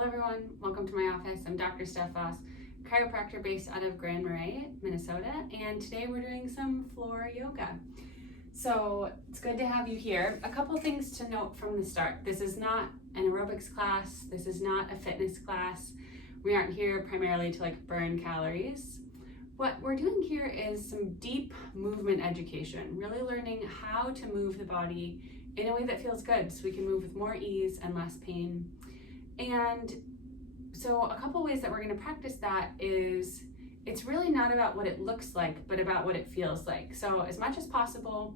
Hello everyone, welcome to my office. I'm Dr. Steph, chiropractor based out of Grand Marais, Minnesota, and today we're doing some floor yoga. So it's good to have you here. A couple things to note from the start. This is not an aerobics class. This is not a fitness class. We aren't here primarily to burn calories. What we're doing here is some deep movement education, really learning how to move the body in a way that feels good so we can move with more ease and less pain. And so a couple ways that we're going to practice that is it's really not about what it looks like, but about what it feels like. So as much as possible,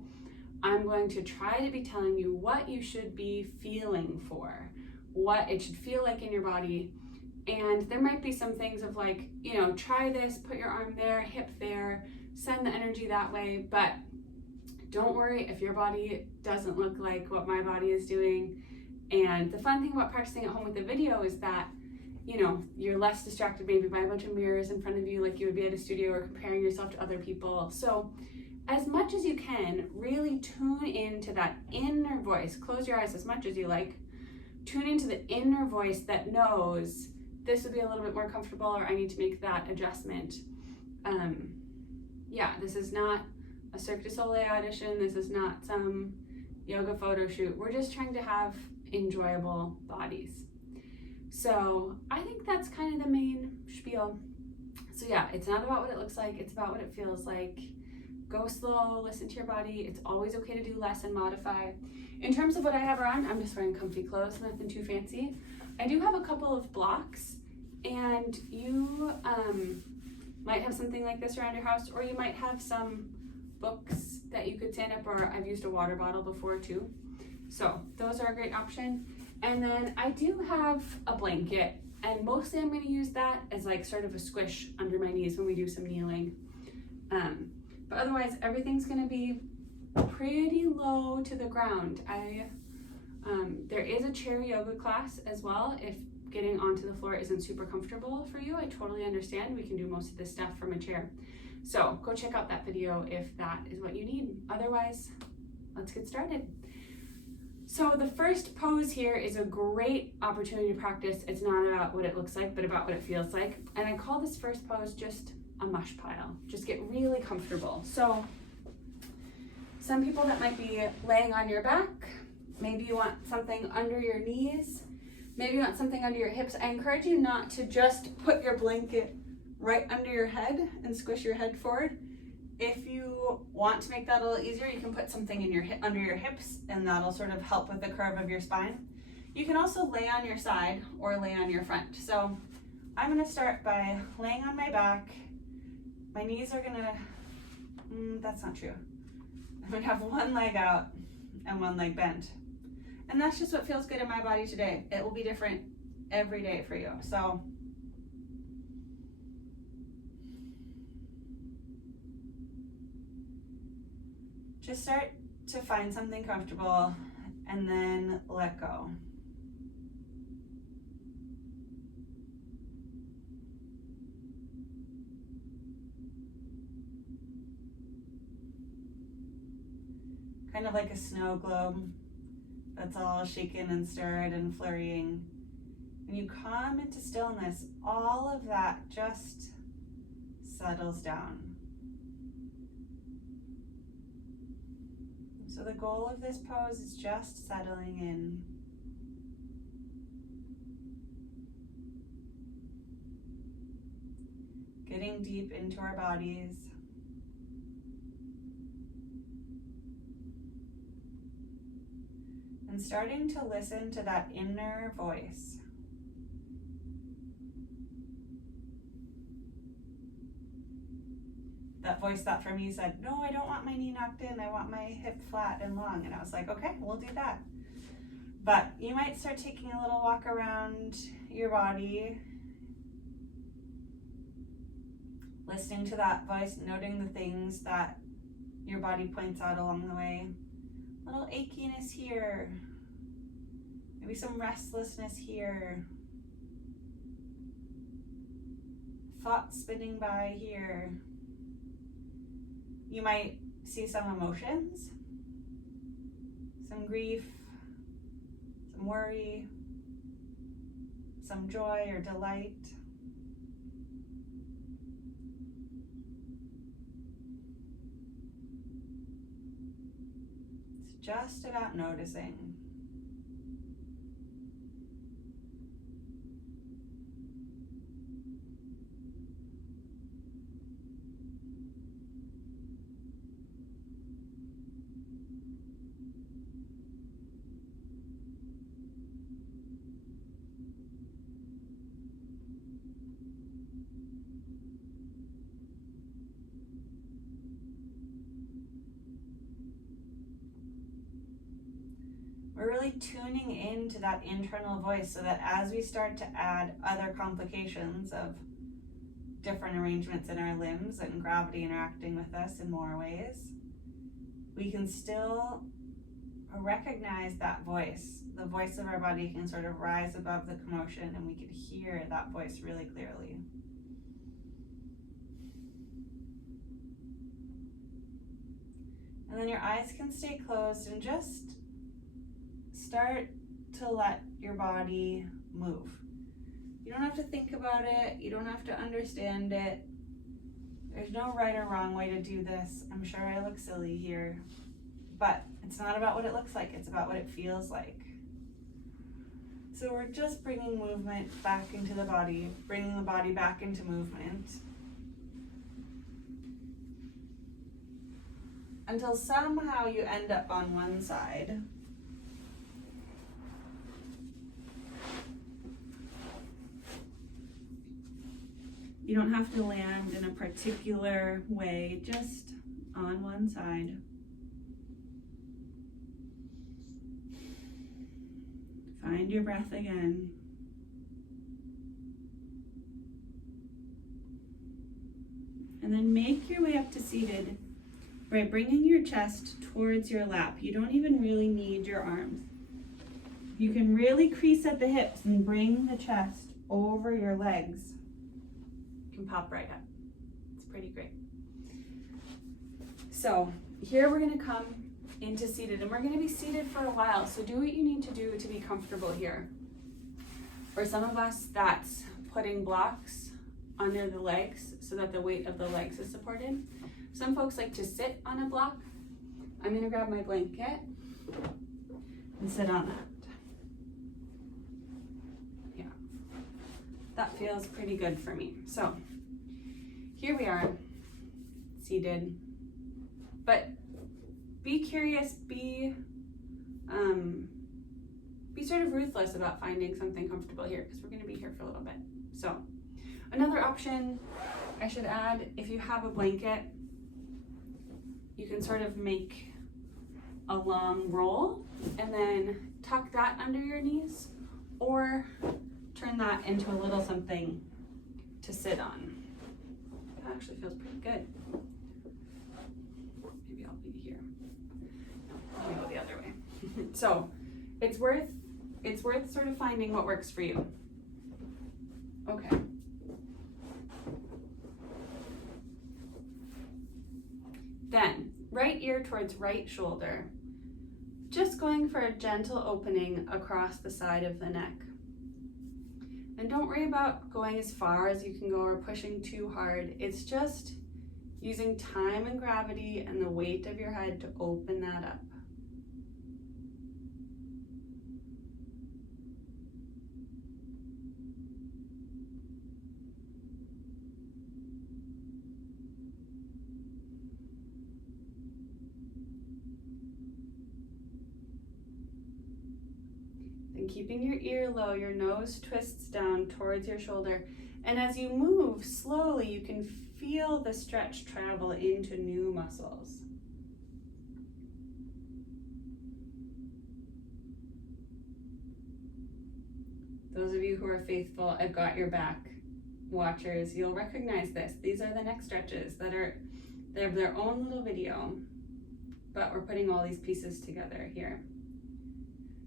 I'm going to try to be telling you what you should be feeling for, what it should feel like in your body. And there might be some things of try this, put your arm there, hip there, send the energy that way. But don't worry if your body doesn't look like what my body is doing. And the fun thing about practicing at home with the video is that, you're less distracted maybe by a bunch of mirrors in front of you like you would be at a studio or comparing yourself to other people. So as much as you can, really tune into that inner voice. Close your eyes as much as you like. Tune into the inner voice that knows this would be a little bit more comfortable or I need to make that adjustment. This is not a Cirque du Soleil audition. This is not some yoga photo shoot. We're just trying to have enjoyable bodies. So I think that's kind of the main spiel. So it's not about what it looks like, it's about what it feels like. Go slow, listen to your body. It's always okay to do less and modify. In terms of what I have on, I'm just wearing comfy clothes, nothing too fancy. I do have a couple of blocks, and you might have something like this around your house, or you might have some books that you could stand up, or I've used a water bottle before too. So those are a great option. And then I do have a blanket, and mostly I'm going to use that as sort of a squish under my knees when we do some kneeling. But otherwise, everything's going to be pretty low to the ground. There is a chair yoga class as well. If getting onto the floor isn't super comfortable for you, I totally understand. We can do most of this stuff from a chair. So go check out that video if that is what you need. Otherwise, let's get started. So the first pose here is a great opportunity to practice. It's not about what it looks like, but about what it feels like. And I call this first pose just a mush pile. Just get really comfortable. So some people that might be laying on your back, maybe you want something under your knees, maybe you want something under your hips. I encourage you not to just put your blanket right under your head and squish your head forward. If you want to make that a little easier, you can put something in under your hips, and that'll sort of help with the curve of your spine. You can also lay on your side or lay on your front. So I'm going to start by laying on my back. My knees are going to, that's not true. I'm going to have one leg out and one leg bent. And that's just what feels good in my body today. It will be different every day for you. So just start to find something comfortable and then let go. Kind of like a snow globe that's all shaken and stirred and flurrying. When you come into stillness, all of that just settles down. So the goal of this pose is just settling in. Getting deep into our bodies. And starting to listen to that inner voice. That voice that for me said, no, I don't want my knee knocked in. I want my hip flat and long. And I was like, okay, we'll do that. But you might start taking a little walk around your body, listening to that voice, noting the things that your body points out along the way. A little achiness here, maybe some restlessness here, thoughts spinning by here. You might see some emotions, some grief, some worry, some joy or delight. It's just about noticing. We're really tuning into that internal voice so that as we start to add other complications of different arrangements in our limbs and gravity interacting with us in more ways, we can still recognize that voice. The voice of our body can sort of rise above the commotion and we can hear that voice really clearly. And then your eyes can stay closed and just start to let your body move. You don't have to think about it. You don't have to understand it. There's no right or wrong way to do this. I'm sure I look silly here, but it's not about what it looks like. It's about what it feels like. So we're just bringing movement back into the body, bringing the body back into movement until somehow you end up on one side. You don't have to land in a particular way, just on one side. Find your breath again. And then make your way up to seated by bringing your chest towards your lap. You don't even really need your arms. You can really crease at the hips and bring the chest over your legs. Can pop right up. It's pretty great. So here we're going to come into seated, and we're going to be seated for a while. So do what you need to do to be comfortable here. For some of us, that's putting blocks under the legs so that the weight of the legs is supported. Some folks like to sit on a block. I'm going to grab my blanket and sit on that. That feels pretty good for me. So here we are, seated. But be curious, be sort of ruthless about finding something comfortable here, because we're going to be here for a little bit. So another option I should add, if you have a blanket, you can sort of make a long roll and then tuck that under your knees, or turn that into a little something to sit on. That actually feels pretty good. Maybe I'll be here. No, let me go the other way. So it's worth sort of finding what works for you. Okay. Then right ear towards right shoulder. Just going for a gentle opening across the side of the neck. And don't worry about going as far as you can go or pushing too hard. It's just using time and gravity and the weight of your head to open that up. And keeping your ear low, your nose twists down towards your shoulder. And as you move slowly, you can feel the stretch travel into new muscles. Those of you who are faithful, I've got your back watchers, you'll recognize this. These are the neck stretches that are, they have their own little video, but we're putting all these pieces together here.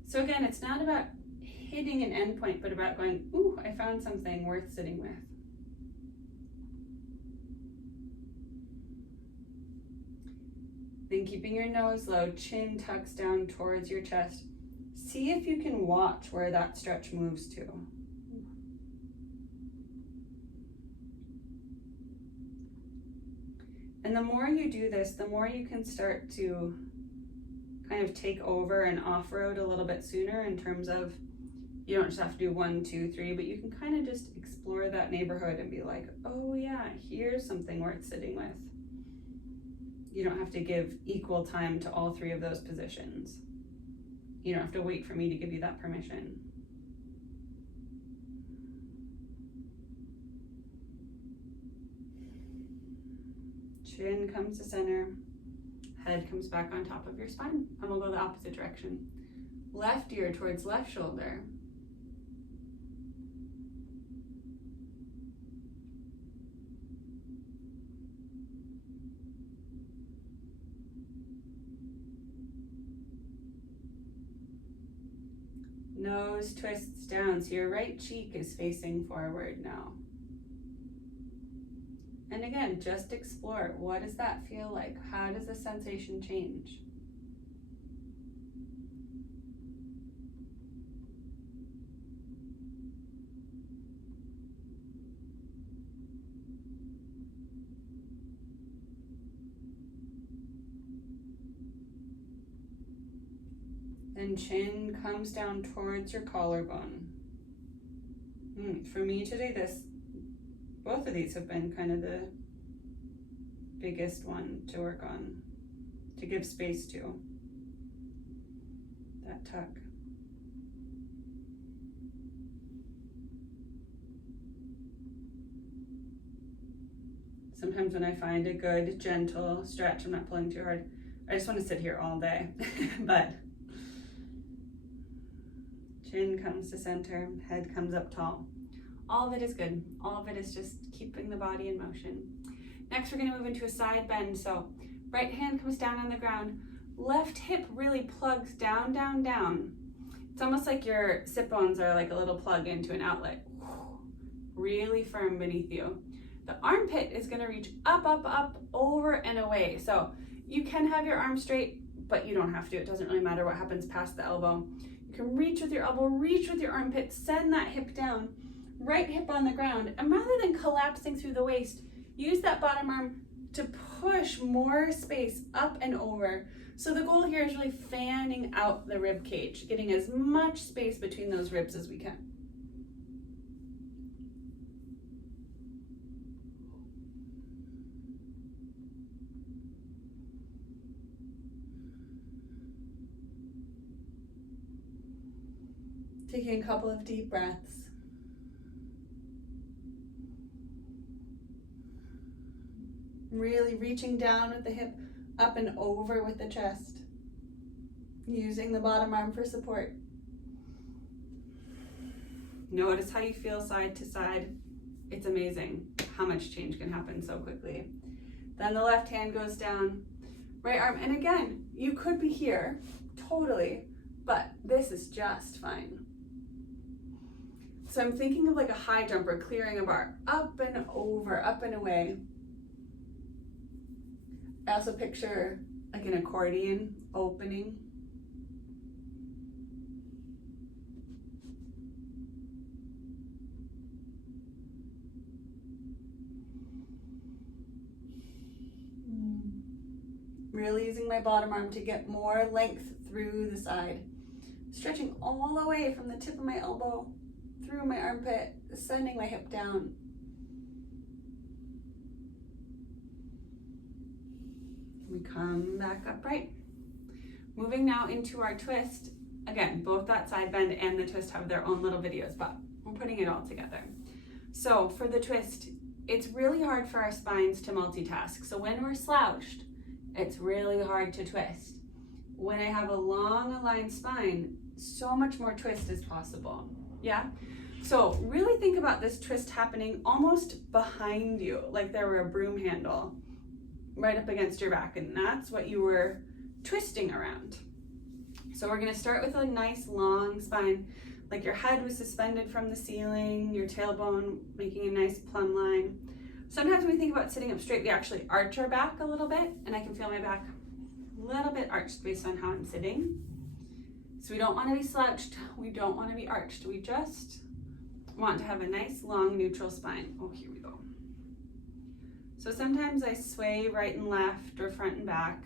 So again, it's not about hitting an endpoint, but about going, ooh, I found something worth sitting with. Then keeping your nose low, chin tucks down towards your chest. See if you can watch where that stretch moves to. And the more you do this, the more you can start to kind of take over and off-road a little bit sooner, in terms of you don't just have to do 1, 2, 3, but you can kind of just explore that neighborhood and be like, oh yeah, here's something worth sitting with. You don't have to give equal time to all 3 of those positions. You don't have to wait for me to give you that permission. Chin comes to center, head comes back on top of your spine, and we'll go the opposite direction. Left ear towards left shoulder. Nose twists down, so your right cheek is facing forward now. And again, just explore. What does that feel like? How does the sensation change? Then chin comes down towards your collarbone. For me today, both of these have been kind of the biggest one to work on, to give space to. That tuck. Sometimes when I find a good, gentle stretch, I'm not pulling too hard, I just want to sit here all day. But chin comes to center, head comes up tall. All of it is good. All of it is just keeping the body in motion. Next, we're going to move into a side bend. So right hand comes down on the ground. Left hip really plugs down, down, down. It's almost like your sit bones are like a little plug into an outlet. Really firm beneath you. The armpit is going to reach up, up, up, over and away. So you can have your arm straight, but you don't have to. It doesn't really matter what happens past the elbow. You can reach with your elbow, reach with your armpit, send that hip down. Right hip on the ground, and rather than collapsing through the waist, use that bottom arm to push more space up and over. So the goal here is really fanning out the rib cage, getting as much space between those ribs as we can. Taking a couple of deep breaths. Really reaching down with the hip, up and over with the chest. Using the bottom arm for support. Notice how you feel side to side. It's amazing how much change can happen so quickly. Then the left hand goes down, right arm, and again, you could be here, totally, but this is just fine. So I'm thinking of like a high jumper clearing a bar, up and over, up and away. I also picture like an accordion opening. Really using my bottom arm to get more length through the side. Stretching all the way from the tip of my elbow through my armpit, sending my hip down. We come back upright. Moving now into our twist. Again, both that side bend and the twist have their own little videos, but we're putting it all together. So for the twist, it's really hard for our spines to multitask. So when we're slouched, it's really hard to twist. When I have a long aligned spine, so much more twist is possible. Yeah? So really think about this twist happening almost behind you, like there were a broom handle right up against your back, and that's what you were twisting around. So we're going to start with a nice long spine, like your head was suspended from the ceiling, your tailbone making a nice plumb line. Sometimes when we think about sitting up straight, we actually arch our back a little bit, and I can feel my back a little bit arched based on how I'm sitting. So we don't want to be slouched, we don't want to be arched, we just want to have a nice long neutral spine. Oh, here we go. So So sometimes I sway right and left or front and back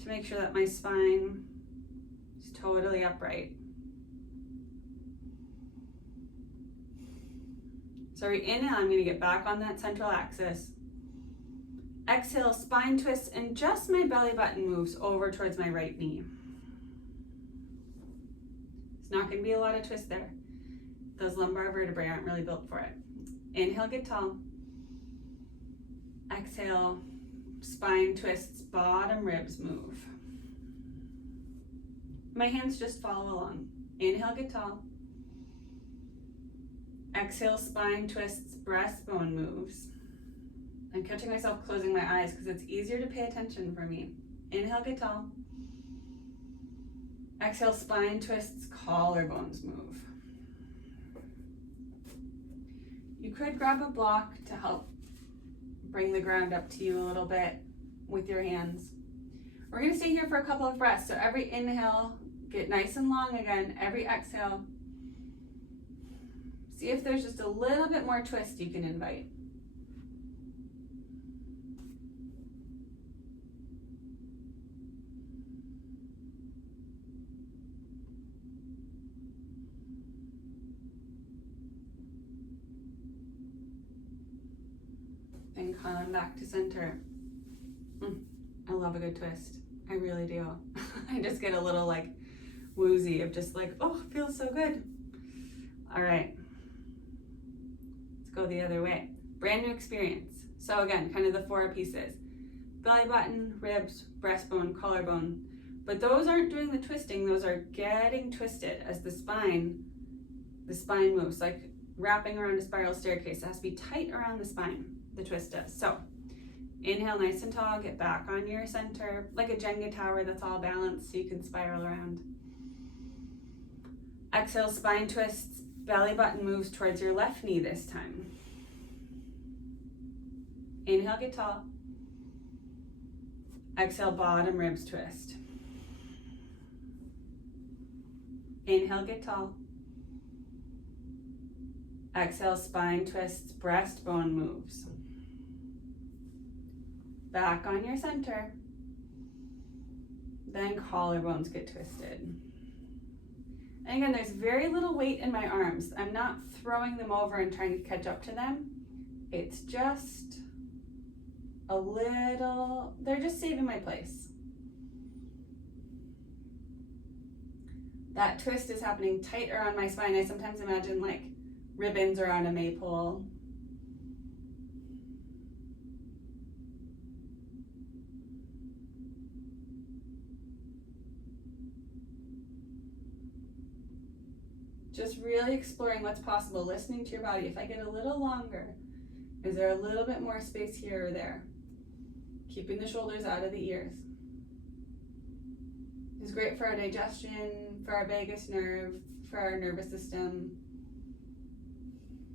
to make sure that my spine is totally upright. So inhale, I'm going to get back on that central axis. Exhale, spine twists, and just my belly button moves over towards my right knee. It's not going to be a lot of twist there. Those lumbar vertebrae aren't really built for it. Inhale, get tall. Exhale, spine twists, bottom ribs move. My hands just follow along. Inhale, get tall. Exhale, spine twists, breastbone moves. I'm catching myself closing my eyes because it's easier to pay attention for me. Inhale, get tall. Exhale, spine twists, collarbones move. You could grab a block to help bring the ground up to you a little bit with your hands. We're going to stay here for a couple of breaths. So every inhale, get nice and long again. Every exhale, see if there's just a little bit more twist you can invite. And coming back to center. I love a good twist. I really do. I just get a little like woozy of just like, oh, it feels so good. All right. Let's go the other way. Brand new experience. So again, kind of the four pieces. Belly button, ribs, breastbone, collarbone. But those aren't doing the twisting. Those are getting twisted as the spine moves, like wrapping around a spiral staircase. It has to be tight around the spine. The twist does. So inhale nice and tall, get back on your center like a Jenga tower that's all balanced so you can spiral around. Exhale, spine twists, belly button moves towards your left knee this time. Inhale, get tall. Exhale, bottom ribs twist. Inhale, get tall. Exhale, spine twists, breastbone moves. Back on your center. Then collarbones get twisted. And again, there's very little weight in my arms. I'm not throwing them over and trying to catch up to them. It's just a little, they're just saving my place. That twist is happening tight around my spine. I sometimes imagine like ribbons around a maypole. Just really exploring what's possible, listening to your body. If I get a little longer, is there a little bit more space here or there? Keeping the shoulders out of the ears. It's great for our digestion, for our vagus nerve, for our nervous system.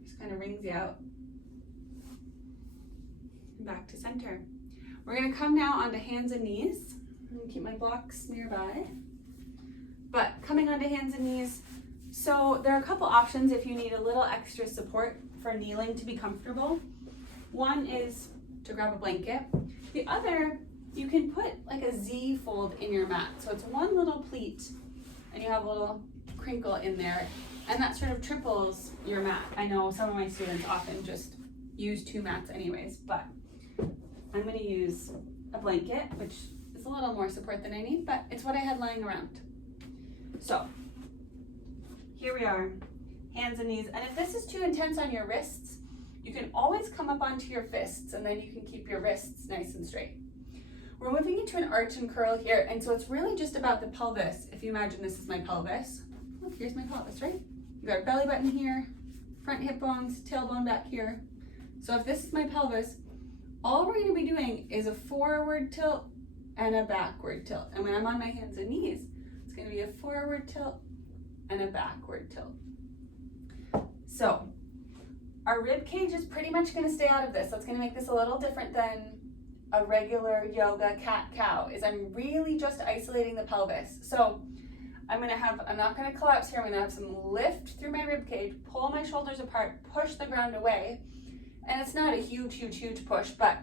Just kind of wrings you out. And back to center. We're going to come now onto hands and knees. I'm going to keep my blocks nearby. But coming onto hands and knees, so there are a couple options if you need a little extra support for kneeling to be comfortable. One is to grab a blanket. The other, you can put like a Z fold in your mat. So it's one little pleat and you have a little crinkle in there, and that sort of triples your mat. I know some of my students often just use two mats anyways, but I'm going to use a blanket, which is a little more support than I need, but it's what I had lying around. So here we are, hands and knees. And if this is too intense on your wrists, you can always come up onto your fists, and then you can keep your wrists nice and straight. We're moving into an arch and curl here, and so it's really just about the pelvis. If you imagine this is my pelvis, look, here's my pelvis, right? You got a belly button here, front hip bones, tailbone back here. So if this is my pelvis, all we're going to be doing is a forward tilt and a backward tilt. And when I'm on my hands and knees, it's going to be a forward tilt and a backward tilt. So our rib cage is pretty much going to stay out of this. That's going to make this a little different than a regular yoga cat-cow, is I'm really just isolating the pelvis. So I'm not going to collapse here. I'm going to have some lift through my rib cage, pull my shoulders apart, push the ground away, And it's not a huge push, but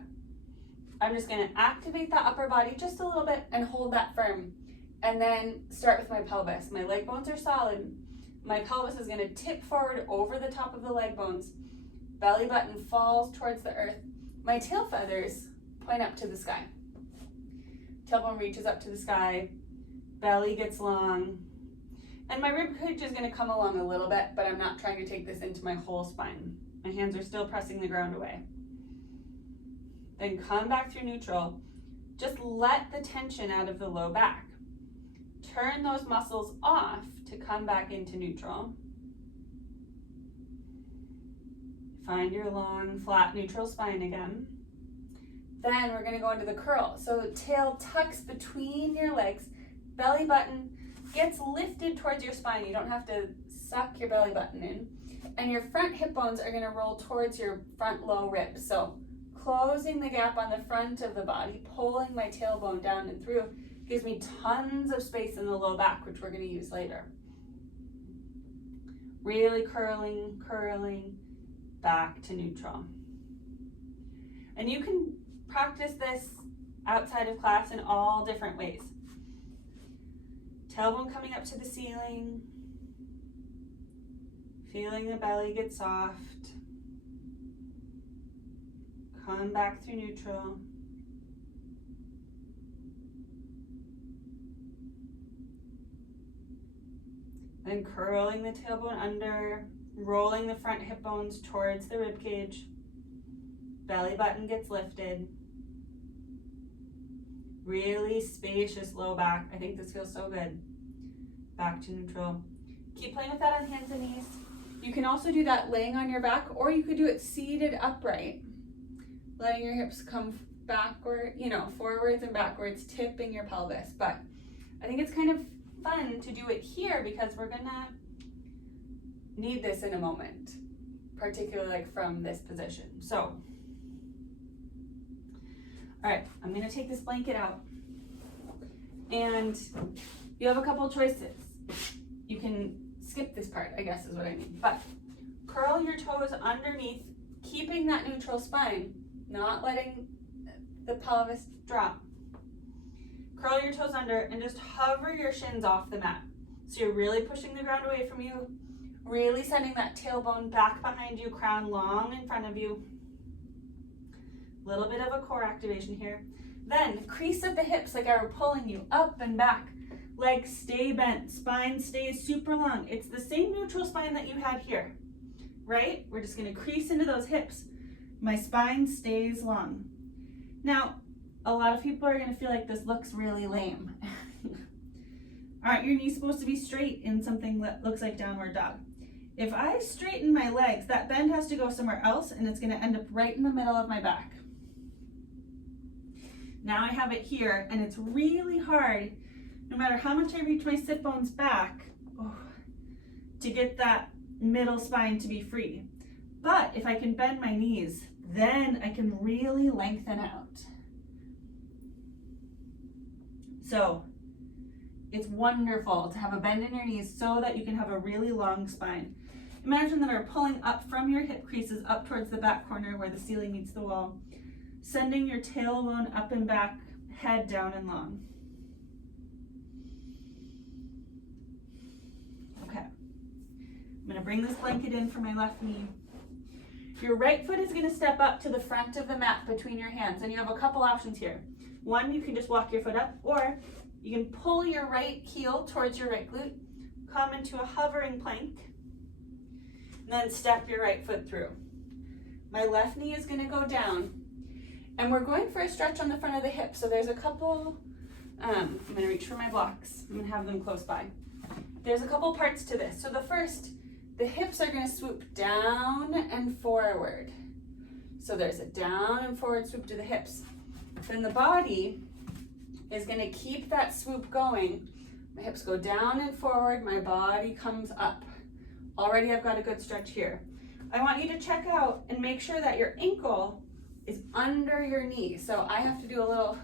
I'm just gonna activate that upper body just a little bit and hold that firm. And then start with my pelvis. My leg bones are solid. My pelvis is gonna tip forward over the top of the leg bones. Belly button falls towards the earth. My tail feathers point up to the sky. Tailbone reaches up to the sky. Belly gets long. And my rib cage is gonna come along a little bit, but I'm not trying to take this into my whole spine. My hands are still pressing the ground away. Then come back through neutral. Just let the tension out of the low back. Turn those muscles off to come back into neutral. Find your long, flat, neutral spine again. Then we're gonna go into the curl. So tail tucks between your legs, belly button gets lifted towards your spine. You don't have to suck your belly button in. And your front hip bones are gonna roll towards your front low ribs. So closing the gap on the front of the body, pulling my tailbone down and through, gives me tons of space in the low back, which we're gonna use later. Really curling, back to neutral. And you can practice this outside of class in all different ways. Tailbone coming up to the ceiling, feeling the belly get soft. Come back through neutral. Then curling the tailbone under, rolling the front hip bones towards the rib cage. Belly button gets lifted. Really spacious low back. I think this feels so good. Back to neutral. Keep playing with that on hands and knees. You can also do that laying on your back, or you could do it seated upright. Letting your hips come backward, forwards and backwards, tipping your pelvis. But I think it's kind of fun to do it here because we're gonna need this in a moment, particularly like from this position. So, all right, I'm gonna take this blanket out, and you have a couple choices. You can skip this part, I guess is what I mean, but curl your toes underneath, keeping that neutral spine, not letting the pelvis drop. Curl your toes under and just hover your shins off the mat. So you're really pushing the ground away from you, really sending that tailbone back behind you, crown long in front of you. A little bit of a core activation here. Then crease at the hips like I were pulling you up and back. Legs stay bent, spine stays super long. It's the same neutral spine that you had here, right? We're just gonna crease into those hips. My spine stays long. Now, a lot of people are gonna feel like this looks really lame. Aren't your knees supposed to be straight in something that looks like downward dog? If I straighten my legs, that bend has to go somewhere else and it's gonna end up right in the middle of my back. Now I have it here and it's really hard, no matter how much I reach my sit bones back, to get that middle spine to be free. But if I can bend my knees, then I can really lengthen out. So it's wonderful to have a bend in your knees so that you can have a really long spine. Imagine that we're pulling up from your hip creases up towards the back corner where the ceiling meets the wall, sending your tailbone up and back, head down and long. Okay, I'm gonna bring this blanket in for my left knee. Your right foot is gonna step up to the front of the mat between your hands, and you have a couple options here. One, you can just walk your foot up, or you can pull your right heel towards your right glute, come into a hovering plank, and then step your right foot through. My left knee is gonna go down, and we're going for a stretch on the front of the hip. So there's a couple, I'm gonna reach for my blocks. I'm gonna have them close by. There's a couple parts to this. So the first, the hips are gonna swoop down and forward. So there's a down and forward swoop to the hips. Then the body is gonna keep that swoop going. My hips go down and forward, my body comes up. Already I've got a good stretch here. I want you to check out and make sure that your ankle is under your knee. So I have to do a little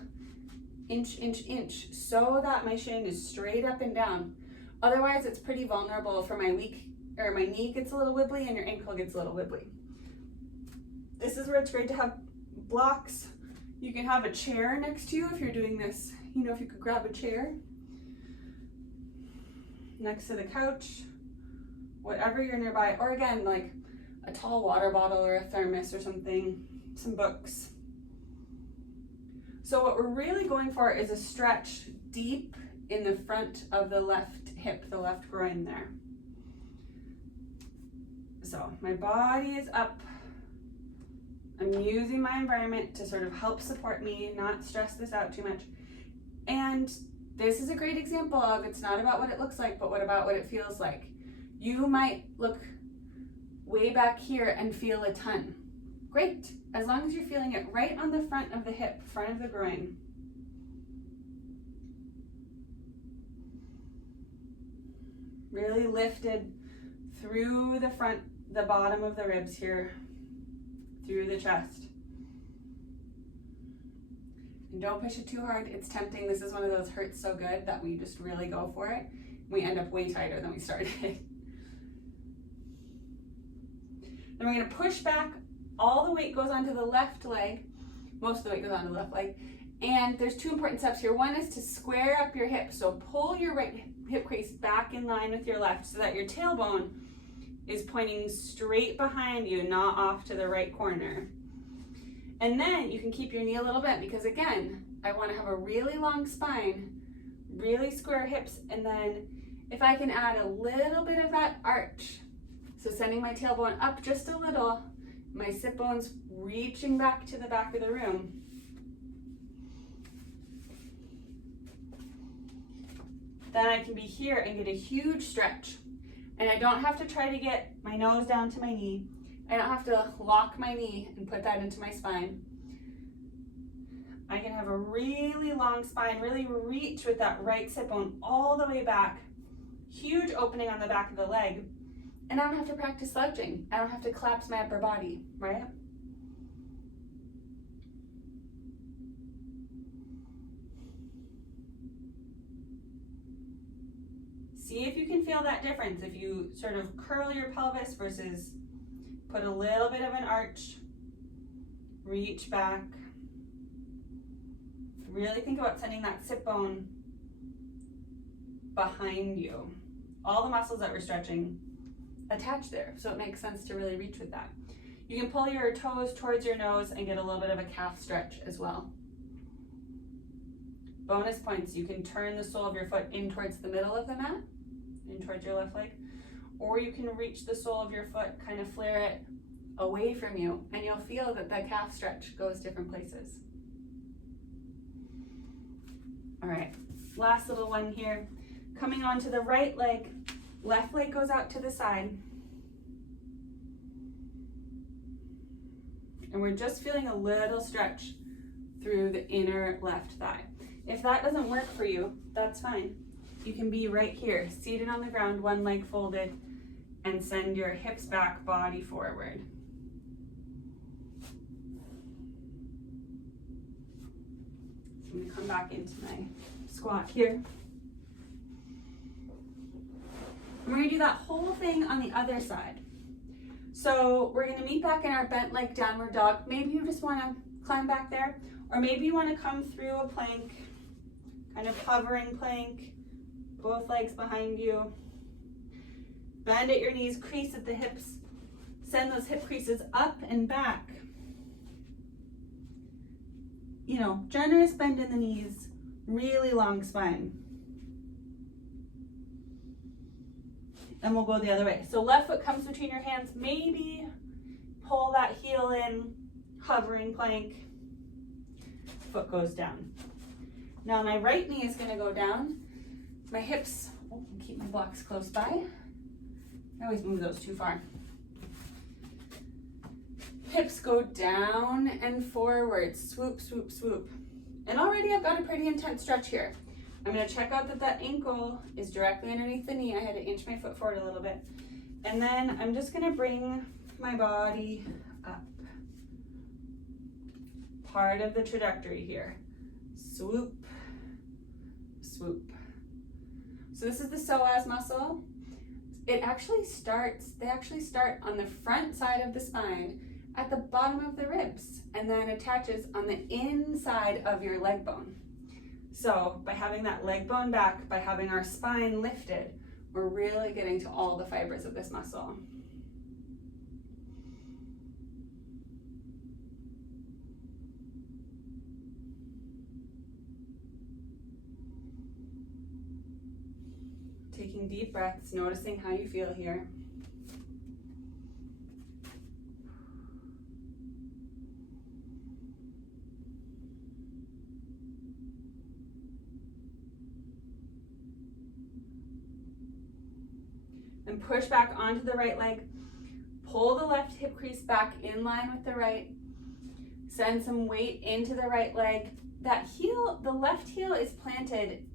inch, so that my shin is straight up and down. Otherwise it's pretty vulnerable for my knee gets a little wibbly and your ankle gets a little wibbly. This is where it's great to have blocks. You can have a chair next to you if you're doing this. You know, if you could grab a chair next to the couch, whatever you're nearby, or again, like a tall water bottle or a thermos or something, some books. So what we're really going for is a stretch deep in the front of the left hip, the left groin there. So my body is up. I'm using my environment to sort of help support me, not stress this out too much. And this is a great example of it's not about what it looks like, but what about what it feels like. You might look way back here and feel a ton. Great, as long as you're feeling it right on the front of the hip, front of the groin. Really lifted through the front, the bottom of the ribs here, through the chest. And don't push it too hard. It's tempting. This is one of those hurts so good that we just really go for it. We end up way tighter than we started. Then we're going to push back. All the weight goes onto the left leg. Most of the weight goes onto the left leg. And there's two important steps here. One is to square up your hip. So pull your right hip crease back in line with your left so that your tailbone is pointing straight behind you, not off to the right corner. And then you can keep your knee a little bent because again, I want to have a really long spine, really square hips, and then if I can add a little bit of that arch, so sending my tailbone up just a little, my sit bone's reaching back to the back of the room. Then I can be here and get a huge stretch. And I don't have to try to get my nose down to my knee. I don't have to lock my knee and put that into my spine. I can have a really long spine, really reach with that right sit bone all the way back. Huge opening on the back of the leg. And I don't have to practice slouching. I don't have to collapse my upper body, right? See if you can feel that difference. If you sort of curl your pelvis versus put a little bit of an arch, reach back. Really think about sending that sit bone behind you. All the muscles that we're stretching attach there, so it makes sense to really reach with that. You can pull your toes towards your nose and get a little bit of a calf stretch as well. Bonus points, you can turn the sole of your foot in towards the middle of the mat, in towards your left leg, or you can reach the sole of your foot, kind of flare it away from you, and you'll feel that the calf stretch goes different places. All right, last little one here. Coming onto the right leg, left leg goes out to the side. And we're just feeling a little stretch through the inner left thigh. If that doesn't work for you, that's fine. You can be right here, seated on the ground, one leg folded, and send your hips back, body forward. So I'm gonna come back into my squat here. And we're gonna do that whole thing on the other side. So we're gonna meet back in our bent leg downward dog. Maybe you just wanna climb back there, or maybe you wanna come through a plank, kind of hovering plank, both legs behind you. Bend at your knees, crease at the hips. Send those hip creases up and back. You know, generous bend in the knees, really long spine. And we'll go the other way. So left foot comes between your hands, maybe pull that heel in, hovering plank, foot goes down. Now my right knee is gonna go down. My hips, keep my blocks close by. I always move those too far. Hips go down and forward, swoop, swoop, swoop. And already I've got a pretty intense stretch here. I'm gonna check out that that ankle is directly underneath the knee. I had to inch my foot forward a little bit. And then I'm just gonna bring my body up. Part of the trajectory here. Swoop, swoop. So this is the psoas muscle. They actually start on the front side of the spine at the bottom of the ribs and then attaches on the inside of your leg bone. So by having that leg bone back, by having our spine lifted, we're really getting to all the fibers of this muscle. Taking deep breaths, noticing how you feel here. And push back onto the right leg. Pull the left hip crease back in line with the right. Send some weight into the right leg. That heel, the left heel is planted,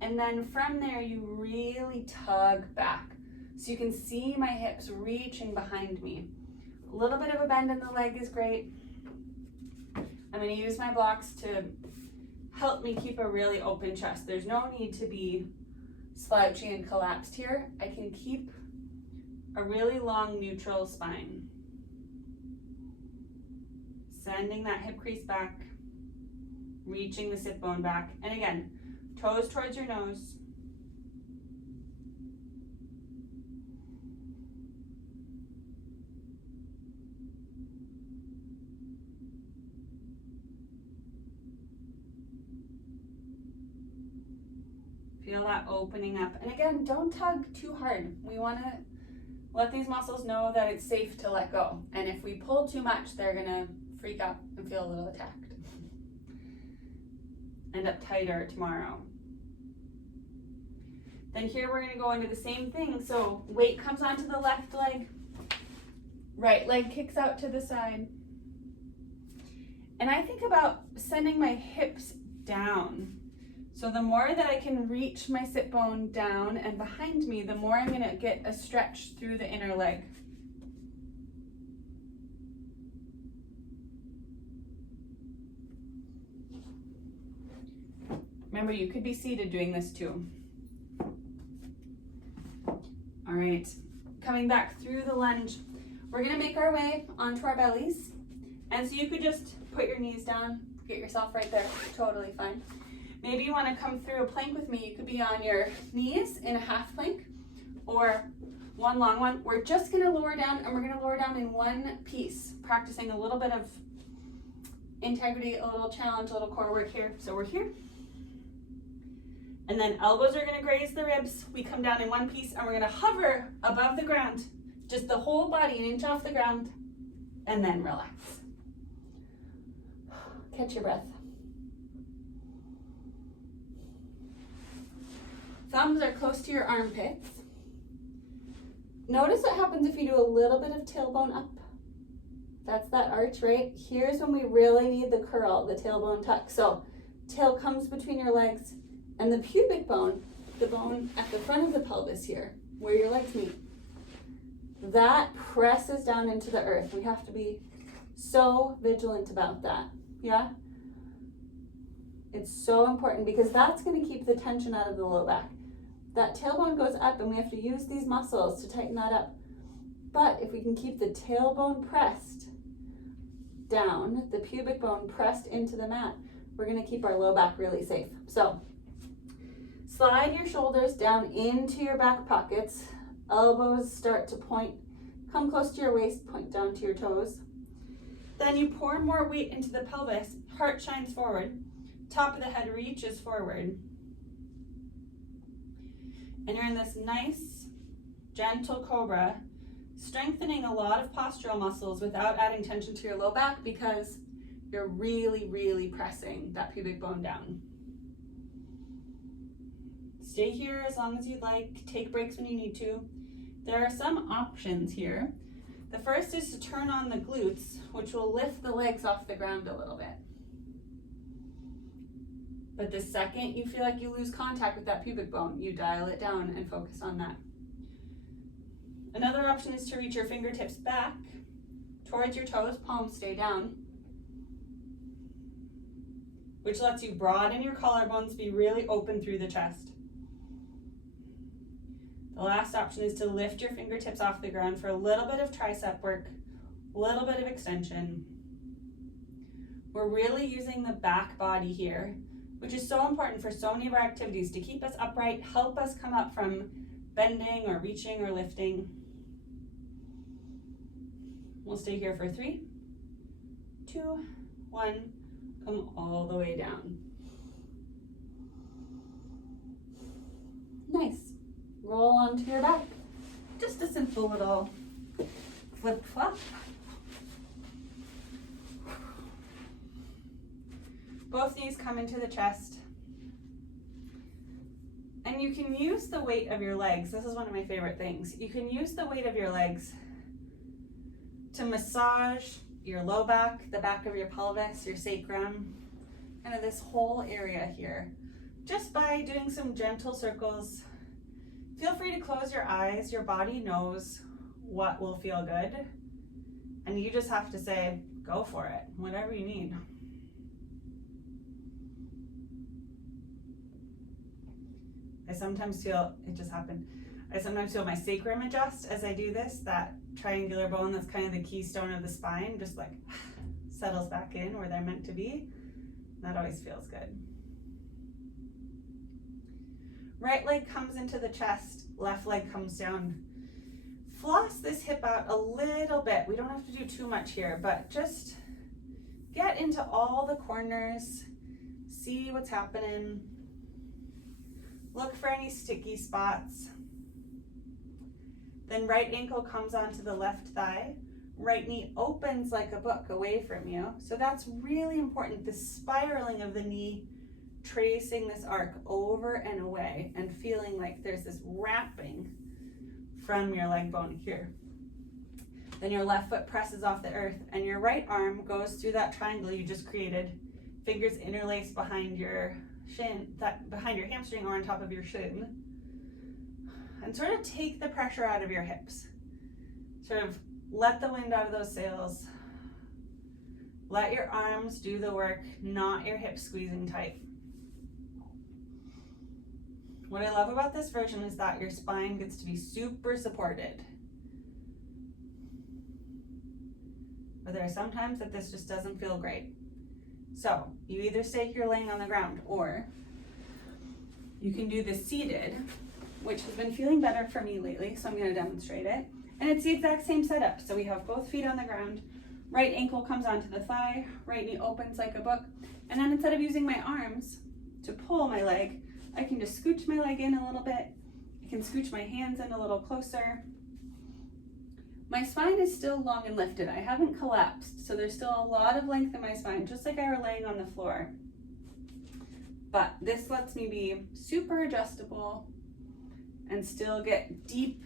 and then from there you really tug back. So you can see my hips reaching behind me. A little bit of a bend in the leg is great. I'm going to use my blocks to help me keep a really open chest. There's no need to be slouchy and collapsed here. I can keep a really long neutral spine. Sending that hip crease back, reaching the sit bone back. And again, toes towards your nose. Feel that opening up. And again, don't tug too hard. We want to let these muscles know that it's safe to let go. And if we pull too much, they're going to freak out and feel a little attacked. End up tighter tomorrow. Then here we're going to go into the same thing. So weight comes onto the left leg. Right leg kicks out to the side. And I think about sending my hips down. So the more that I can reach my sit bone down and behind me, the more I'm going to get a stretch through the inner leg. Remember, you could be seated doing this too. All right, coming back through the lunge, we're going to make our way onto our bellies. And so you could just put your knees down, get yourself right there, totally fine. Maybe you want to come through a plank with me. You could be on your knees in a half plank or one long one. We're just going to lower down, and we're going to lower down in one piece, practicing a little bit of integrity, a little challenge, a little core work here. So we're here. And then elbows are going to graze the ribs. We come down in one piece, and we're going to hover above the ground, just the whole body an inch off the ground, and then relax. Catch your breath. Thumbs are close to your armpits. Notice what happens if you do a little bit of tailbone up. That's that arch, right? Here's when we really need the curl, the tailbone tuck. So tail comes between your legs, and the pubic bone, the bone at the front of the pelvis here, where your legs meet, that presses down into the earth. We have to be so vigilant about that, yeah? It's so important because that's going to keep the tension out of the low back. That tailbone goes up, and we have to use these muscles to tighten that up. But if we can keep the tailbone pressed down, the pubic bone pressed into the mat, we're going to keep our low back really safe. So slide your shoulders down into your back pockets. Elbows start to point. Come close to your waist, point down to your toes. Then you pour more weight into the pelvis. Heart shines forward. Top of the head reaches forward. And you're in this nice, gentle cobra, strengthening a lot of postural muscles without adding tension to your low back because you're really, really pressing that pubic bone down. Stay here as long as you'd like. Take breaks when you need to. There are some options here. The first is to turn on the glutes, which will lift the legs off the ground a little bit. But the second you feel like you lose contact with that pubic bone, you dial it down and focus on that. Another option is to reach your fingertips back towards your toes, palms stay down, which lets you broaden your collarbones, be really open through the chest. The last option is to lift your fingertips off the ground for a little bit of tricep work, a little bit of extension. We're really using the back body here, which is so important for so many of our activities to keep us upright, help us come up from bending or reaching or lifting. We'll stay here for 3, 2, 1, come all the way down. Nice. Roll onto your back. Just a simple little flip flop. Both knees come into the chest. And you can use the weight of your legs. This is one of my favorite things. You can use the weight of your legs to massage your low back, the back of your pelvis, your sacrum, kind of this whole area here. Just by doing some gentle circles. Feel free to close your eyes. Your body knows what will feel good. And you just have to say, go for it, whatever you need. I sometimes feel, it just happened, I sometimes feel my sacrum adjust as I do this, that triangular bone that's kind of the keystone of the spine, just like settles back in where they're meant to be. That always feels good. Right leg comes into the chest, left leg comes down. Floss this hip out a little bit. We don't have to do too much here, but just get into all the corners, see what's happening. Look for any sticky spots. Then right ankle comes onto the left thigh. Right knee opens like a book away from you. So that's really important, the spiraling of the knee, tracing this arc over and away and feeling like there's this wrapping from your leg bone here. Then your left foot presses off the earth and your right arm goes through that triangle you just created. Fingers interlace behind your shin, behind your hamstring or on top of your shin. And sort of take the pressure out of your hips. Sort of let the wind out of those sails. Let your arms do the work, not your hips squeezing tight. What I love about this version is that your spine gets to be super supported. But there are some times that this just doesn't feel great. So you either stay here laying on the ground, or you can do the seated, which has been feeling better for me lately, so I'm going to demonstrate it. And it's the exact same setup. So we have both feet on the ground, right ankle comes onto the thigh, right knee opens like a book, and then instead of using my arms to pull my leg, I can just scooch my leg in a little bit. I can scooch my hands in a little closer. My spine is still long and lifted. I haven't collapsed, so there's still a lot of length in my spine, just like I were laying on the floor. But this lets me be super adjustable and still get deep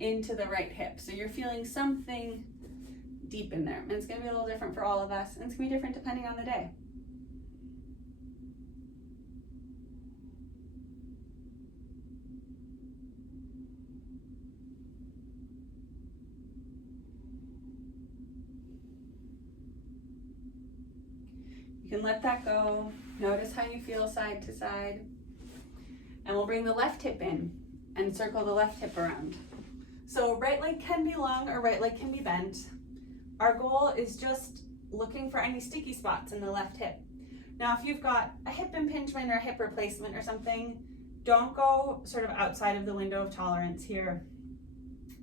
into the right hip. So you're feeling something deep in there. And it's gonna be a little different for all of us, and it's gonna be different depending on the day. You can let that go. Notice how you feel side to side. And we'll bring the left hip in and circle the left hip around. So right leg can be long or right leg can be bent. Our goal is just looking for any sticky spots in the left hip. Now, if you've got a hip impingement or a hip replacement or something, don't go sort of outside of the window of tolerance here.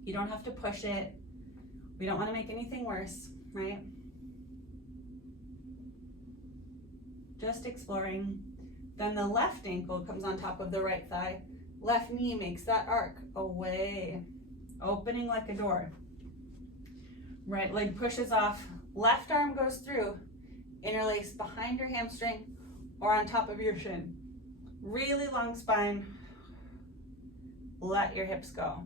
You don't have to push it. We don't want to make anything worse, right? Just exploring. Then the left ankle comes on top of the right thigh. Left knee makes that arc away, opening like a door. Right leg pushes off. Left arm goes through, interlace behind your hamstring or on top of your shin. Really long spine. Let your hips go.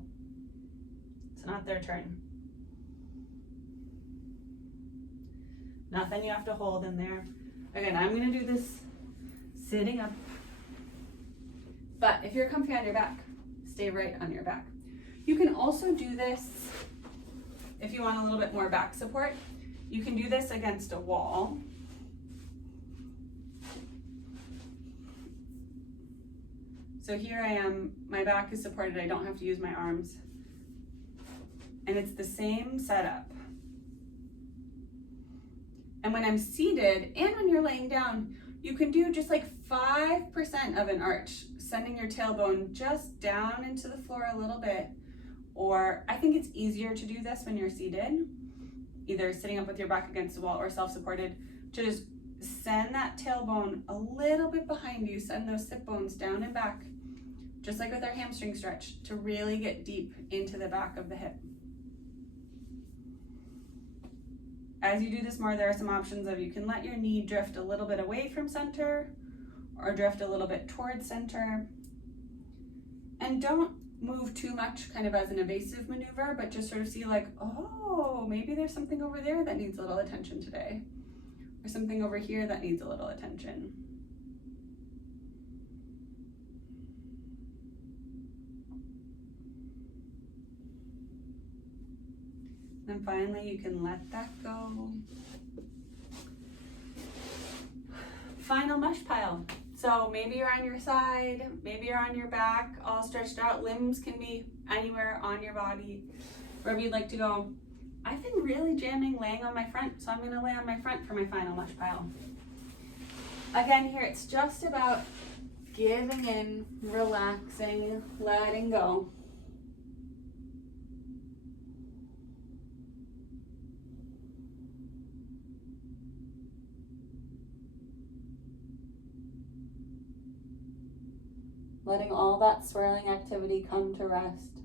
It's not their turn. Nothing you have to hold in there. Again, I'm gonna do this sitting up. But if you're comfy on your back, stay right on your back. You can also do this if you want a little bit more back support. You can do this against a wall. So here I am, my back is supported, I don't have to use my arms. And it's the same setup. And when I'm seated and when you're laying down, you can do just like 5% of an arch, sending your tailbone just down into the floor a little bit. Or I think it's easier to do this when you're seated, either sitting up with your back against the wall or self-supported, to just send that tailbone a little bit behind you, send those sit bones down and back, just like with our hamstring stretch, to really get deep into the back of the hip. As you do this more, there are some options of you can let your knee drift a little bit away from center or drift a little bit towards center. And don't move too much kind of as an evasive maneuver, but just sort of see like, oh, maybe there's something over there that needs a little attention today, or something over here that needs a little attention. And finally, you can let that go. Final mush pile. So maybe you're on your side, maybe you're on your back, all stretched out. Limbs can be anywhere on your body, wherever you'd like to go. I've been really jamming laying on my front, so I'm gonna lay on my front for my final mush pile. Again, here it's just about giving in, relaxing, letting go. Letting all that swirling activity come to rest.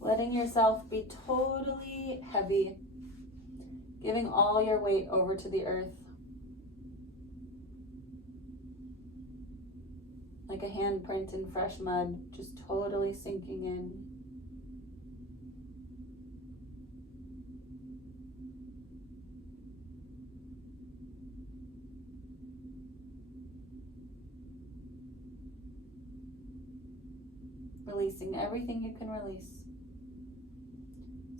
Letting yourself be totally heavy, giving all your weight over to the earth. Like a handprint in fresh mud, just totally sinking in. Releasing everything you can release.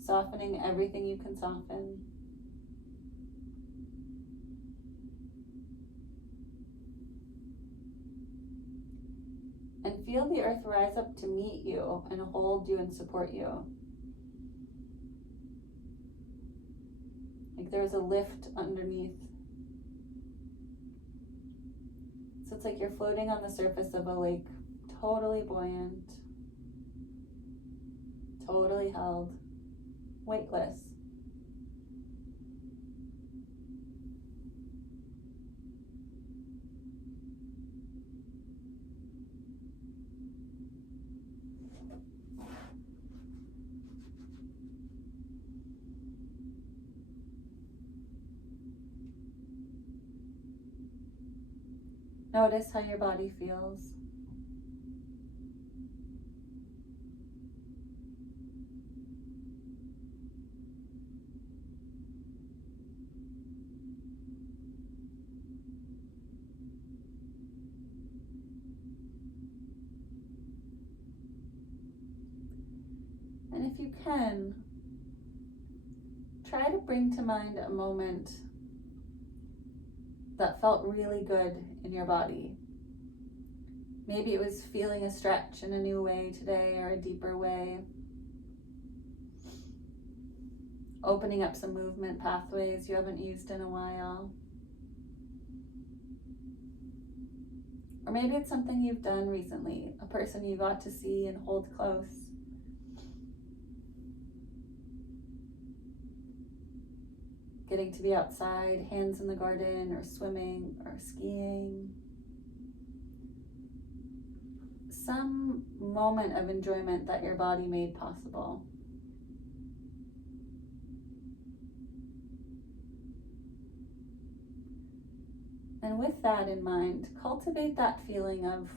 Softening everything you can soften. And feel the earth rise up to meet you and hold you and support you. Like there's a lift underneath. So it's like you're floating on the surface of a lake, totally buoyant, totally held, weightless. Notice how your body feels. And if you can, try to bring to mind a moment that felt really good in your body. Maybe it was feeling a stretch in a new way today or a deeper way. Opening up some movement pathways you haven't used in a while. Or maybe it's something you've done recently, a person you got to see and hold close. Getting to be outside, hands in the garden, or swimming, or skiing. Some moment of enjoyment that your body made possible. And with that in mind, cultivate that feeling of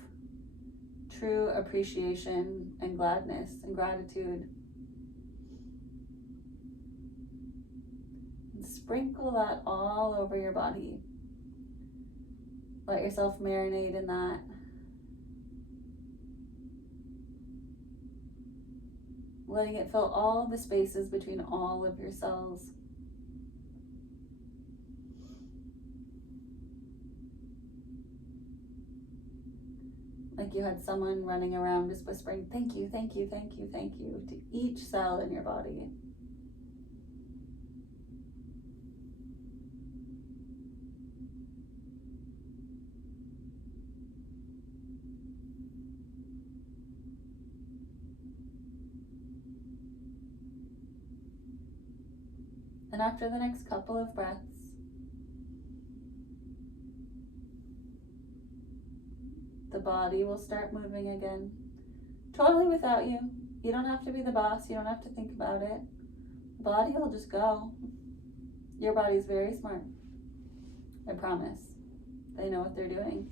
true appreciation and gladness and gratitude. Sprinkle that all over your body. Let yourself marinate in that. Letting it fill all the spaces between all of your cells. like you had someone running around just whispering, thank you, thank you, thank you, thank you, to each cell in your body. And after the next couple of breaths, the body will start moving again, totally without you. You don't have to be the boss. You don't have to think about it. The body will just go. Your body's very smart. I promise. They know what they're doing.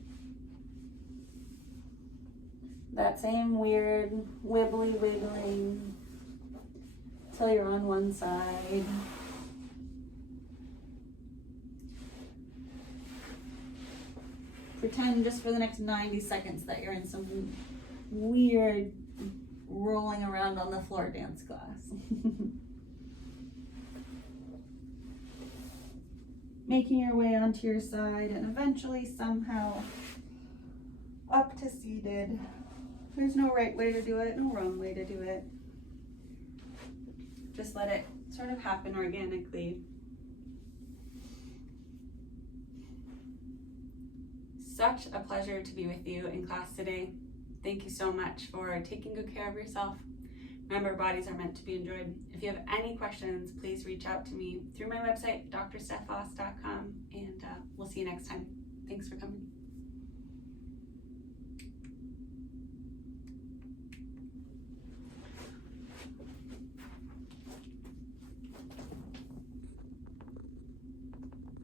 That same weird wibbly wiggling till you're on one side. Pretend just for the next 90 seconds that you're in some weird rolling around on the floor dance class. Making your way onto your side and eventually somehow up to seated. There's no right way to do it, no wrong way to do it. Just let it sort of happen organically. Such a pleasure to be with you in class today. Thank you so much for taking good care of yourself. Remember, bodies are meant to be enjoyed. If you have any questions, please reach out to me through my website, drstephfoss.com, and we'll see you next time. Thanks for coming.